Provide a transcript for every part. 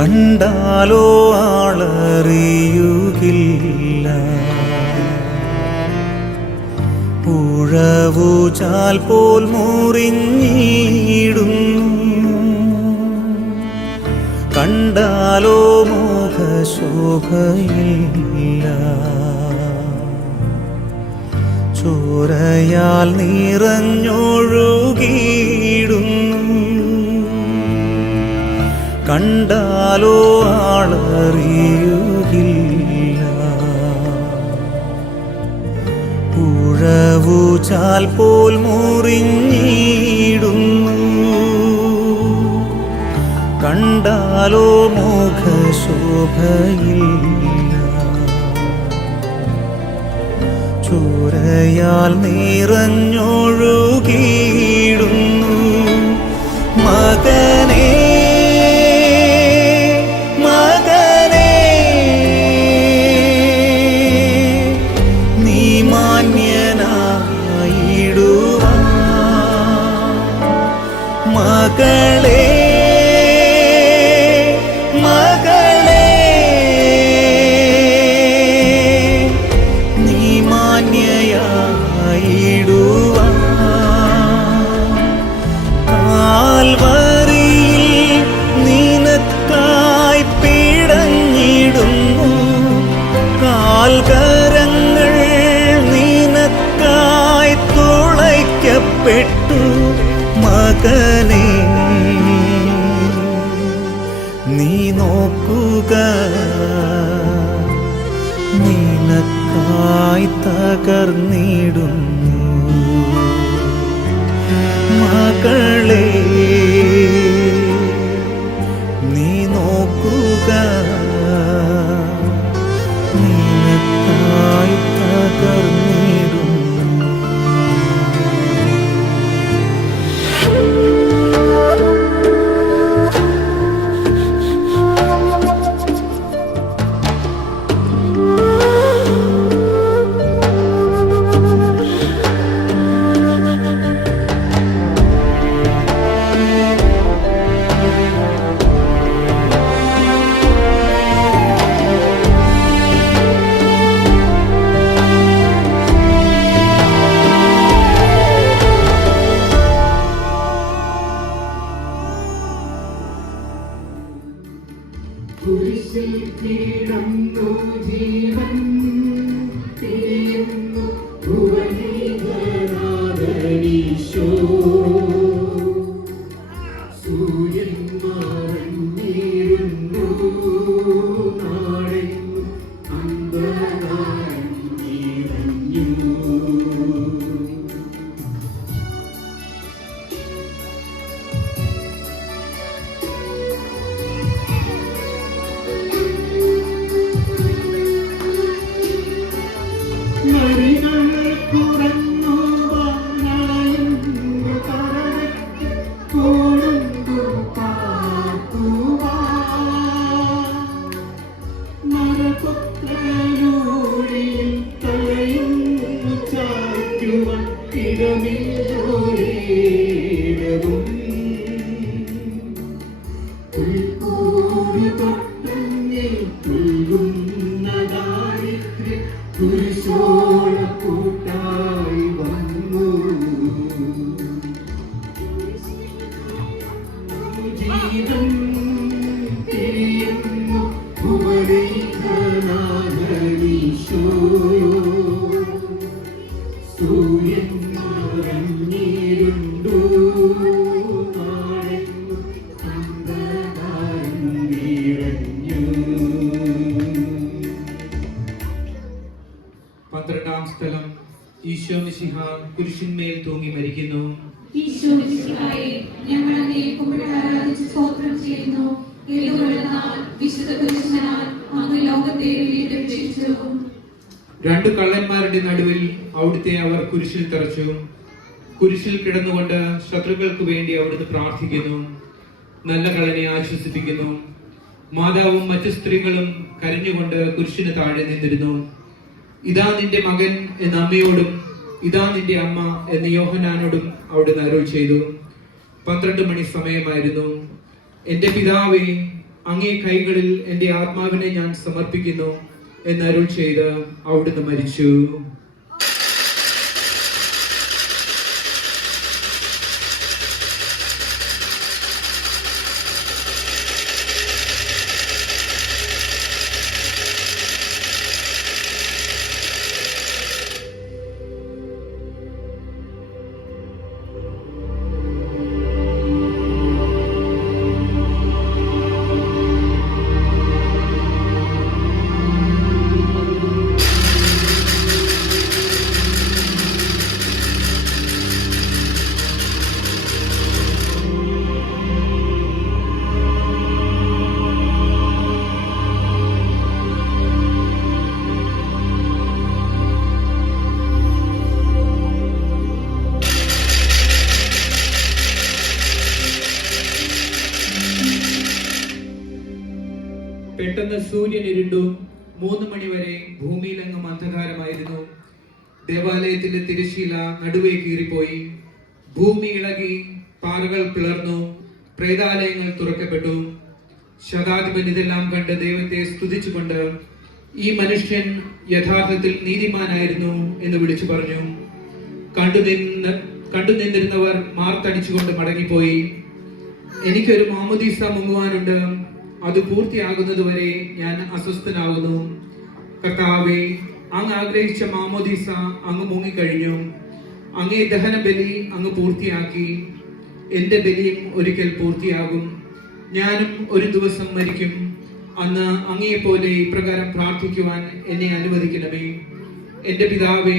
കണ്ടാലോ ആളറിയുകില്ല. ഉഴവുചാൽ പോൽ മുറിഞ്ഞിടുന്നു. കണ്ടാലോ മുഖശോഭയില്ല. ചോരയാൽ നിറഞ്ഞൊഴുകിയിടുന്നു. കണ്ടാലോ ആളറിയുകില്ല. ഉഴവുചാൽ പോൽ മുറിഞ്ഞിടുന്നു. കണ്ടാലോ മുഖശോഭയില്ല. ചോരയാൽ നിറഞ്ഞൊഴുകിയിടുന്നു. മകനേ മകളേ മകളേ നീ മാന്യയായിടുവാൻ കാൽവരിയിൽ നിനക്കായി പിടഞ്ഞിടുന്നു. കാൽകരങ്ങൾ നിനക്കായി തുളയ്ക്കപ്പെട്ടു. മകനേ നീ നോക്കുക, നിനക്കായി തകർന്നിടുന്നു. മകളേ നീ നോക്കുക, നിനക്കായി തകർന്നിടുന്നു. കുരിശിൽ കിടന്നു ജീവൻ തിരിയുന്നു ഭുവനീശ്വരനാഥനീശോ. സൂര്യൻ മറഞ്ഞിരുന്നു, നാടെങ്ങും അന്ധകാരം നിറഞ്ഞു. മരികൾ കുറഞ്ഞു വന്നായുന്നു കരടയ്ക്ക് കൊടുന്നു പാത്തുവാൻ. നരപുത്രനൂഴിയിൽ തലയുന്നു ചായ്ക്കുവാൻ ഇടമില്ലോരേടവും. പുൽക്കൂട് തൊട്ടങ്ങിൽ പുൽകുന്ന ദാരിദ്ര്യം കുരിശോളക്കൂട്ടായി വന്നു. ജീവൻ തിരിയുന്നു ഭുവനീശ്വരനാഥനീശോ. സൂര്യൻ മറഞ്ഞിരുന്നു, നാടെങ്ങും അന്ധകാരം നിറഞ്ഞു. 12-ാം സ്ഥലം. ഈശോ മിശിഹ കുരിശിന്മേൽ തൂങ്ങി മരിക്കുന്നു. ഈശോ മിശിഹായെ ഞങ്ങൾ അങ്ങയെ കുമ്പിട്ട് ആരാധിച്ച് സ്തോത്രം ചെയ്യുന്നു. എന്തുകൊണ്ടെന്നാൽ വിശുദ്ധ കുരിശിനാൽ അങ്ങ് ലോകത്തെ വീണ്ടും രക്ഷിച്ചു. രണ്ടു കള്ളന്മാരുടെ നടുവിൽ അവിടുത്തെ അവർ കുരിശിൽ തറച്ചു. കുരിശിൽ കിടന്നുകൊണ്ട് ശത്രുക്കൾക്ക് വേണ്ടി അവിടുന്ന് പ്രാർത്ഥിക്കുന്നു. നല്ല കള്ളനെ ആശ്വസിപ്പിക്കുന്നു. മാതാവും മറ്റു സ്ത്രീകളും കരഞ്ഞുകൊണ്ട് കുരിശിന് താഴെ നിന്നിരുന്നു. ഇതാ നിന്റെ മകൻ എന്ന അമ്മയോടും ഇതാ നിന്റെ അമ്മ എന്ന് യോഹന്നാനോടും അവിടുന്ന് അരുൾ ചെയ്തു. 12 മണി സമയമായിരുന്നു. എന്റെ പിതാവേ, അങ്ങേ കൈകളിൽ എൻ്റെ ആത്മാവിനെ ഞാൻ സമർപ്പിക്കുന്നു എന്നരുൾ ചെയ്ത് അവിടുന്ന് മരിച്ചു. പെട്ടെന്ന് സൂര്യൻ ഇരുണ്ടു. 3 മണിവരെ ഭൂമിയിലെങ്ങും അന്ധകാരമായിരുന്നു. ദേവാലയത്തിന്റെ തിരശ്ശീല നടുവേ കീറിപ്പോയി. ഭൂമി ഇളകി, പാറകൾ പിളർന്നു, പ്രേതാലയങ്ങൾ തുറക്കപ്പെട്ടു. ശതാധിപൻ ഇതെല്ലാം കണ്ട് ദൈവത്തെ സ്തുതിച്ചുകൊണ്ട്, ഈ മനുഷ്യൻ യഥാർത്ഥത്തിൽ നീതിമാനായിരുന്നു എന്ന് വിളിച്ചു പറഞ്ഞു. കണ്ടുനിന്നിരുന്നവർ മാർത്തടിച്ചുകൊണ്ട് മടങ്ങിപ്പോയി. എനിക്കൊരു മാമോദീസ മുങ്ങുവാനുണ്ട്, അത് പൂർത്തിയാകുന്നതുവരെ ഞാൻ അസ്വസ്ഥനാകുന്നു. കർത്താവേ, അങ്ങ് ആഗ്രഹിച്ച മാമോദീസ അങ്ങ് മുങ്ങിക്കഴിഞ്ഞു. അങ്ങേ ദഹന ബലി അങ്ങ് പൂർത്തിയാക്കി. എന്റെ ബലിയും ഒരിക്കൽ പൂർത്തിയാകും. ഞാനും ഒരു ദിവസം മരിക്കും. അന്ന് അങ്ങയെപ്പോലെ ഇപ്രകാരം പ്രാർത്ഥിക്കുവാൻ എന്നെ അനുവദിക്കണമേ. എന്റെ പിതാവേ,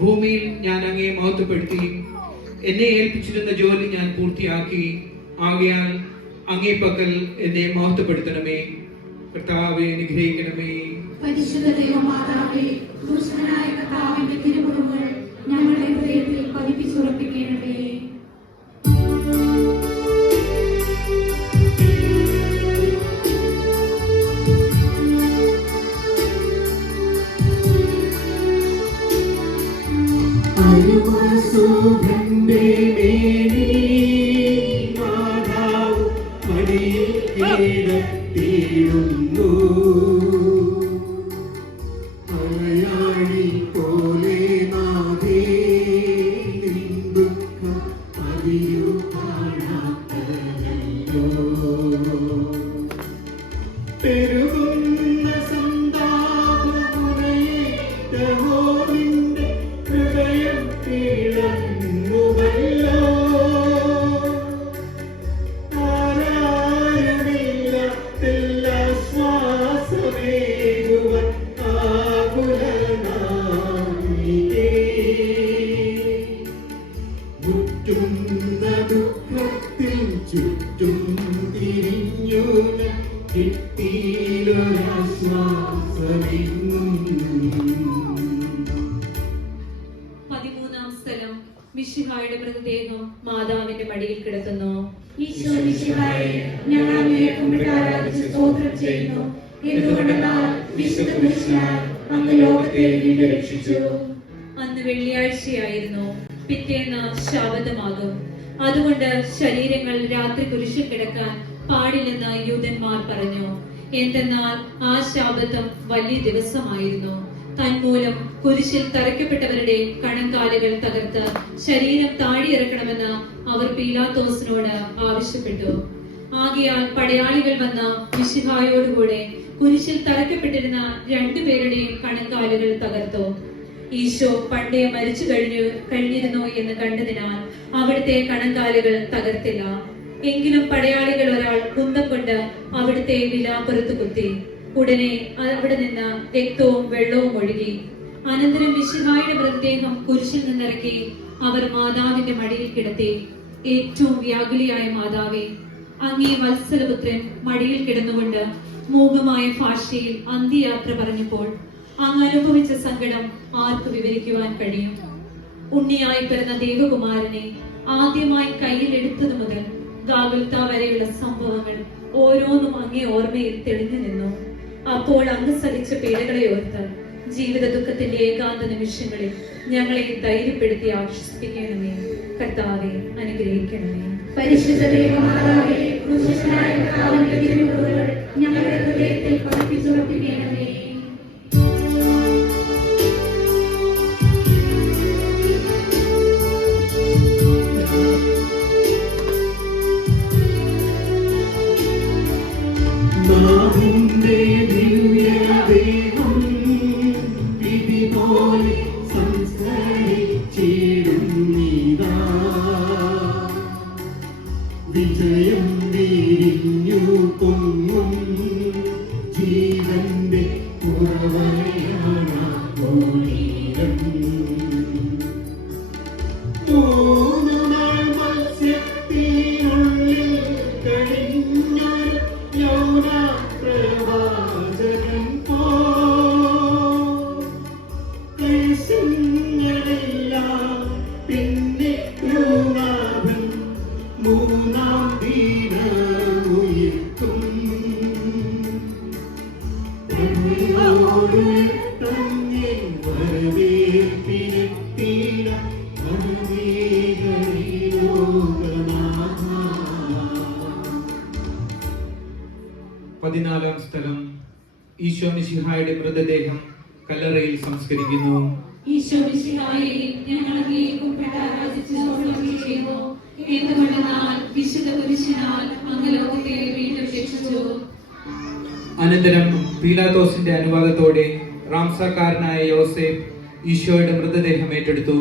ഭൂമിയിൽ ഞാൻ അങ്ങയെ മഹത്വപ്പെടുത്തി. എന്നെ ഏൽപ്പിച്ചിരുന്ന ജോലി ഞാൻ പൂർത്തിയാക്കി. ആകയാൽ അങ്ങേ പക്കൽ എന്നെ മഹത്വപ്പെടുത്തണമേ. കർത്താവെ, അനുഗ്രഹിക്കണമേ. പരിശുദ്ധ ദൈവമാതാവേ, ദുഷ്ടനായ കർത്താവിന്റെ തിരുമുറിവുകൾ ഞങ്ങളുടെ ഹൃദയത്തിൽ പതിപ്പിച്ചുറപ്പിക്കണമേ. സുഗന്ധേ മാതാവ് മടിയിൽ കിടത്തിയിടുന്നു. മലയാളി പോലെ നാഥേ ദുഃഖം അതിരു കാണാത്തല്ലോ. പെരുകുന്ന സന്താപമുറയെ യഹോവയുടെ ഹൃദയം കീഴന്നുവല്ലോ. ആരാരുമില്ല ശ്വാസമേകുവൻ ആകുലനായികേ. മുറ്റുന്ന ദുഃഖത്തിൽ ചുറ്റും തിരിഞ്ഞു കിട്ടിയിലൊരാശ്വാസമെങ്ങും. 13-ാം സ്ഥലം. മിശിഹായുടെ മൃതദേഹം മാതാവിന്റെ മടിയിൽ കിടക്കുന്നു. ഈശോ മിശിഹായെ, ഞങ്ങൾ അങ്ങയെ കുമ്പിട്ട് ആരാധിച്ച് സ്തോത്രം ചെയ്യുന്നു. എന്തുകൊണ്ടെന്നാൽ വിശുദ്ധ കുരിശിനാൽ അങ്ങ് ലോകത്തെ വീണ്ടും രക്ഷിച്ചു. അന്ന് വെള്ളിയാഴ്ചയായിരുന്നു. പിറ്റേന്ന് ശാബതമാകും. അതുകൊണ്ട് ശരീരങ്ങൾ രാത്രി കുരിശിൽ കിടക്കാൻ പാടില്ലെന്ന് യൂദന്മാർ പറഞ്ഞു. എന്തെന്നാൽ ആ ശാബതം വലിയ ദിവസമായിരുന്നു. തന്മൂലം കുരിശിൽ തറയ്ക്കപ്പെട്ടവരുടെ കണങ്കാലുകൾ തകർത്ത് ശരീരം താഴെയിറക്കണമെന്ന് അവർ പീലാത്തോസിനോട് ആവശ്യപ്പെട്ടു. ആകയാൽ പടയാളികൾ വന്ന മിശിഹായോടുകൂടെ കുരിശിൽ തറയ്ക്കപ്പെട്ടിരുന്ന 2 പേരുടെയും കണങ്കാലുകൾ തകർത്തു. ഈശോ പണ്ടേ മരിച്ചു കഴിഞ്ഞിരുന്നു എന്ന് കണ്ടതിനാൽ അവിടുത്തെ കണങ്കാലുകൾ തകർത്തില്ല. എങ്കിലും പടയാളികൾ ഒരാൾ കുന്തം കൊണ്ട് അവിടുത്തെ വിലാപ്പുറത്ത് കുത്തി. ഉടനെ അവിടെ നിന്ന് രക്തവും വെള്ളവും ഒഴുകി. അനന്തരം മിശിഹായുടെ മൃതദേഹം കുരിശിൽ നിന്നിറക്കി അവർ മാതാവിന്റെ മടിയിൽ കിടത്തി. ഏറ്റവും വ്യാകുലിയായ മാതാവേ, അങ്ങേ വത്സലപുത്രൻ മടിയിൽ കിടന്നുകൊണ്ട് മൂകമായ ഭാഷയിൽ അന്ത്യയാത്ര പറഞ്ഞപ്പോൾ അങ്ങ് അനുഭവിച്ച സങ്കടം ആർക്ക് വിവരിക്കുവാൻ കഴിയും? ഉണ്ണിയായി പിറന്ന ദേവകുമാരനെ ആദ്യമായി കയ്യിലെടുത്തത് മുതൽ ഗാഗുൽത്ത വരെയുള്ള സംഭവങ്ങൾ ഓരോന്നും അങ്ങേ ഓർമ്മയിൽ തെളിഞ്ഞു നിന്നു. അപ്പോൾ അങ്ങ് സഹിച്ച പീഡകളെ ഓർത്ത് ജീവിത ദുഃഖത്തിന്റെ ഏകാന്ത നിമിഷങ്ങളിൽ ഞങ്ങളെ ധൈര്യപ്പെടുത്തി ആശ്വസിപ്പിക്കണമേ. കർത്താവെ, അനുഗ്രഹിക്കണമേ. പരിശുദ്ധ ദൈവമാതാവേ, ക്രൂശിതനായ കർത്താവിന്റെ തിരുമുറിവുകൾ ഞങ്ങളുടെ ഹൃദയത്തിൽ പതിപ്പിച്ചുറപ്പിക്കണമേ. നാഥന്റെ ദിവ്യദേഹം വിധി പോലെ സംസ്കരിച്ചിടുന്നീതാ. വിജയം വിരിഞ്ഞു പൊങ്ങും ജീവന്റെ ഉറവയാണ് പോലീരം. മൂന്നു നാൾ മത്സ്യത്തിനുള്ളിൽ കഴിഞ്ഞൊരു യൗവനപ്രവാചകൻ ക്ലേശങ്ങളെല്ലാം പിന്നിട്ടുനാഥൻ മൂന്നാം ദിനമുയർത്തും. തന്നെ വരവേൽപ്പിനെത്തിയ ലോകനാഥ. 14-ാം സ്ഥലം. ഈശോ മിശിഹായുടെ മൃതദേഹം കല്ലറയിൽ സംസ്കരിക്കുന്നു. ഈശോ മിശിഹായെ ഞങ്ങൾ അങ്ങയെ കുമ്പിട്ട് ആരാധിച്ച് സ്തോത്രം ചെയ്യുന്നു. എന്തുകൊണ്ടെന്നാൽ വിശുദ്ധ കുരിശിനാൽ അങ്ങ് ലോകത്തെ വീണ്ടും രക്ഷിച്ചു. അനന്തരം പീലാത്തോസിന്റെ അനുവാദത്തോടെ റാംസാക്കാരനായ യോസേഫ് ഈശോയുടെ മൃതദേഹം ഏറ്റെടുത്തു.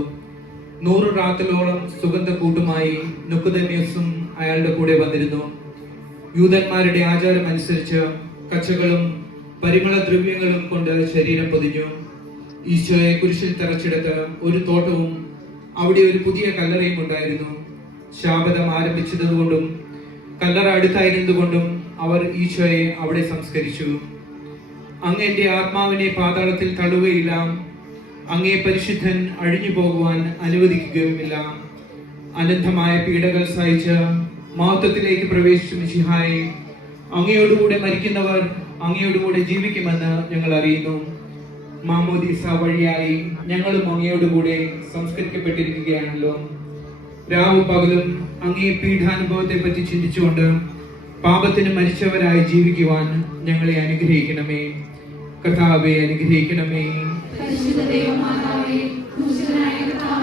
100 റാത്തലോളം സുഗന്ധക്കൂട്ടുമായി നിക്കോദേമോസും അയാളുടെ കൂടെ വന്നിരുന്നു. യൂതന്മാരുടെ ആചാരം അനുസരിച്ച് കച്ചകളും പരിമളദ്രവ്യങ്ങളും കൊണ്ട് ശരീരം പൊതിഞ്ഞു. ഈശോയെ കുരിശിൽ തറച്ചിടത്ത് ഒരു തോട്ടവും അവിടെ ഒരു പുതിയ കല്ലറയും ഉണ്ടായിരുന്നു. ശാബദം ആരംഭിച്ചതുകൊണ്ടും കല്ലറ അടുത്തായിരുന്നതുകൊണ്ടും അവർ ഈശോയെ അവിടെ സംസ്കരിച്ചു. അങ്ങ് എന്റെ ആത്മാവിനെ പാതാളത്തിൽ തള്ളുകയില്ല, അങ്ങേ പരിശുദ്ധൻ അഴിഞ്ഞു പോകുവാൻ അനുവദിക്കുകയുമില്ല. അനന്തമായ പീഡകൾ സഹിച്ച് മഹത്വത്തിലേക്ക് പ്രവേശിച്ച മിശിഹായെ, അങ്ങയോടുകൂടെ മരിക്കുന്നവർ അങ്ങയോടുകൂടെ ജീവിക്കുമെന്ന് ഞങ്ങൾ അറിയുന്നു. മാമോദീസ വഴിയായി ഞങ്ങളും അങ്ങയോടുകൂടെ സംസ്കരിക്കപ്പെട്ടിരിക്കുകയാണല്ലോ. രാവും പകലും അങ്ങേ പീഠാനുഭവത്തെ പറ്റി ചിന്തിച്ചുകൊണ്ട് പാപത്തിന് മരിച്ചവരായി ജീവിക്കുവാൻ ഞങ്ങളെ അനുഗ്രഹിക്കണമേ. കർത്താവെ അനുഗ്രഹിക്കണമേ. പരിശുദ്ധ ദൈവമാതാവേ, ക്രൂശിതനായ കർത്താവ്